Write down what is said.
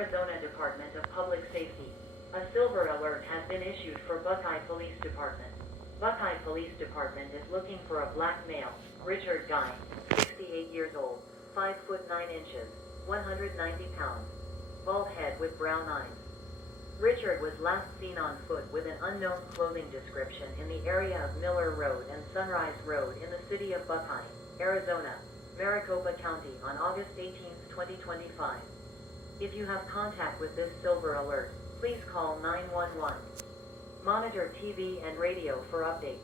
Arizona Department of Public Safety. A silver alert has been issued for Buckeye Police Department. Buckeye Police Department is looking for a black male, Richard Guy, 68 years old, 5 foot 9 inches, 190 pounds, bald head with brown eyes. Richard was last seen on foot with an unknown clothing description in the area of Miller Road and Sunrise Road in the city of Buckeye, Arizona, Maricopa County on August 18, 2025. If you have contact with this silver alert, please call 911. Monitor TV and radio for updates.